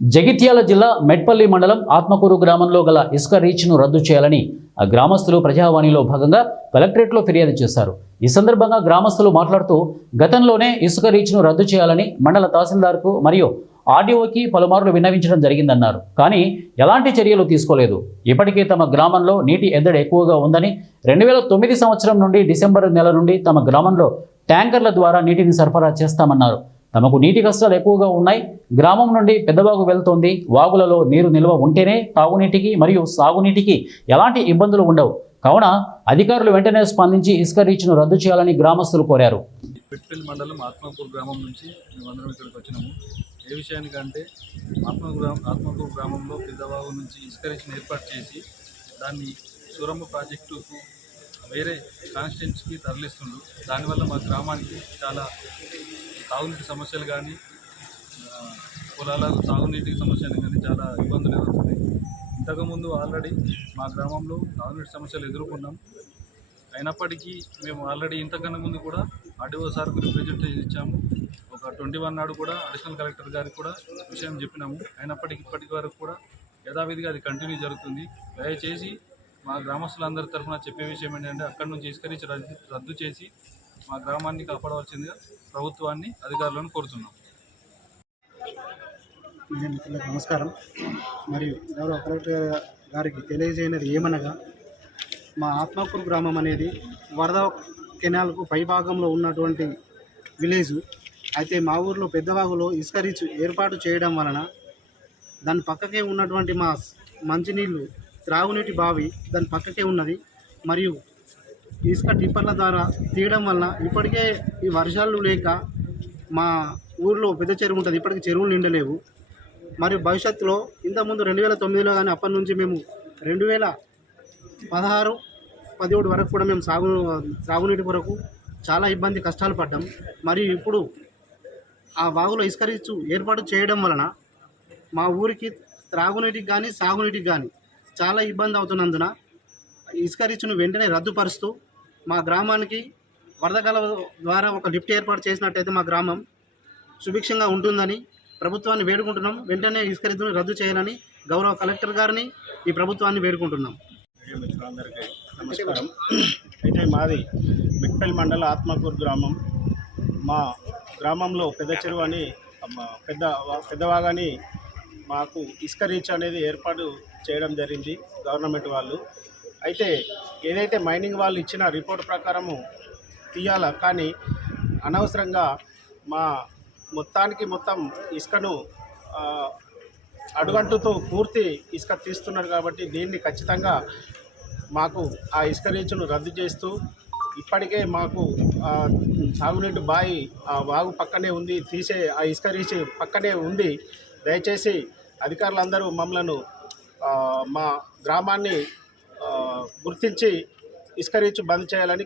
జగిత్యాల జిల్లా మెట్పల్లి మండలం ఆత్మకూరు గ్రామంలో గల ఇసుక రీచ్ను రద్దు చేయాలని ఆ గ్రామస్తులు ప్రజావాణిలో భాగంగా కలెక్టరేట్లో ఫిర్యాదు చేశారు. ఈ సందర్భంగా గ్రామస్తులు మాట్లాడుతూ గతంలోనే ఇసుక రీచ్ను రద్దు చేయాలని మండల తహసీల్దార్కు మరియు ఆర్డీఓకి పలుమార్లు విన్నవించడం జరిగిందన్నారు. కానీ ఎలాంటి చర్యలు తీసుకోలేదు. ఇప్పటికే తమ గ్రామంలో నీటి ఎద్దడి ఎక్కువగా ఉందని 2009 సంవత్సరం నుండి డిసెంబర్ నెల నుండి తమ గ్రామంలో ట్యాంకర్ల ద్వారా నీటిని సరఫరా చేస్తామన్నారు. తమకు నీటి కష్టాలు ఎక్కువగా ఉన్నాయి. గ్రామం నుండి పెద్దవాగు వెళ్తోంది. వాగులలో నీరు నిల్వ ఉంటేనే తాగునీటికి మరియు సాగునీటికి ఎలాంటి ఇబ్బందులు ఉండవు. కావున అధికారులు వెంటనే స్పందించి ఇసుక రీచ్ను రద్దు చేయాలని గ్రామస్తులు కోరారు. మెట్పల్లి మండలం ఆత్మకూరు గ్రామం నుంచి మేమందరం ఇక్కడికి వచ్చినాము. ఏ విషయానికంటే ఆత్మకూరు గ్రామంలో పెద్దవాగు నుంచి ఇసుక రీచ్ను ఏర్పాటు చేసి దాన్ని సూరమ్మ ప్రాజెక్టుకు వేరే కాన్స్టిట్యున్సీకి తరలిస్తుండ్రు. దానివల్ల మా గ్రామానికి చాలా తాగునీటి సమస్యలు కానీ పొలాల సాగునీటికి సమస్యలు కానీ చాలా ఇబ్బందులు ఎదుర్కొన్నాయి. ఇంతకుముందు ఆల్రెడీ మా గ్రామంలో తాగునీటి సమస్యలు ఎదుర్కొన్నాం. అయినప్పటికీ మేము ఆల్రెడీ ఇంతకన్నా ముందు కూడా ఆర్డీఓ సార్కు రిప్రజెంటేషన్ ఇచ్చాము. ఒక 21 నాడు కూడా అడిషనల్ కలెక్టర్ గారికి కూడా విషయం చెప్పినాము. అయినప్పటికీ ఇప్పటి వరకు కూడా యథావిధిగా అది కంటిన్యూ జరుగుతుంది. దయచేసి మా గ్రామస్తులందరి తరఫున చెప్పే విషయం ఏంటంటే అక్కడి నుంచి ఇసుక రీచ్ రద్దు చేసి మా గ్రామాన్ని కాపాడవలసిందిగా ప్రభుత్వాన్ని అధికారులను కోరుతున్నాం. నమస్కారం. మరియు గౌరవ కలెక్టర్ గారికి తెలియజేయనది ఏమనగా, మా ఆత్మకూరు గ్రామం అనేది వరద కెనాల్కు పైభాగంలో ఉన్నటువంటి విలేజు. అయితే మా ఊర్లో పెద్దవాగులో ఇసుక రీచ్ ఏర్పాటు చేయడం వలన దాని పక్కకే ఉన్నటువంటి మా మంచినీళ్ళు త్రాగునీటి బావి దాని పక్కకే ఉన్నది. మరియు ఇసుక టిప్పర్ల ద్వారా తీయడం వలన ఇప్పటికే ఈ వర్షాలు లేక మా ఊర్లో పెద్ద చెరువు ఉంటుంది, ఇప్పటికీ చెరువులు నిండలేవు. మరియు భవిష్యత్తులో ఇంతకుముందు 2009లో కానీ అప్పటి నుంచి మేము 2016, 17 వరకు కూడా మేము సాగునీటి కొరకు చాలా ఇబ్బంది కష్టాలు పడ్డాం. మరియు ఇప్పుడు ఆ వాగులో ఇసుక రీచ్ ఏర్పాటు చేయడం వలన మా ఊరికి త్రాగునీటికి కానీ సాగునీటికి కానీ చాలా ఇబ్బంది అవుతున్నందున ఇసుక రీచ్ను వెంటనే రద్దుపరుస్తూ మా గ్రామానికి వరదకాల ద్వారా ఒక లిఫ్ట్ ఏర్పాటు చేసినట్టయితే మా గ్రామం సుభిక్షంగా ఉంటుందని ప్రభుత్వాన్ని వేడుకుంటున్నాం. వెంటనే ఇసుక రీచ్ను రద్దు చేయాలని గౌరవ కలెక్టర్ గారిని ఈ ప్రభుత్వాన్ని వేడుకుంటున్నాం. మిత్రులందరికీ నమస్కారం. అయితే మాది మెట్పల్లి మండల ఆత్మకూరు గ్రామం. మా గ్రామంలో పెద్ద చెరువు అని పెద్దవాగని మాకు ఇసుక రీచ్ అనేది ఏర్పాటు చేయడం జరిగింది గవర్నమెంట్ వాళ్ళు. అయితే ఏదైతే మైనింగ్ వాళ్ళు ఇచ్చిన రిపోర్ట్ ప్రకారము తీయాల, కానీ అనవసరంగా మా మొత్తం ఇసుకను అడుగంటుతూ పూర్తి ఇసుక తీస్తున్నారు. కాబట్టి దీన్ని ఖచ్చితంగా మాకు ఆ ఇసుక రీచ్ను రద్దు చేస్తూ, ఇప్పటికే మాకు సాగునీటి బావి ఆ వాగు పక్కనే ఉంది, తీసే ఆ ఇసుక రీచ్ పక్కనే ఉంది. దయచేసి అధికారులందరూ మమ్మలను మా గ్రామాన్ని గుర్తించి ఇసుక రీచ్ బంద్ చేయాలని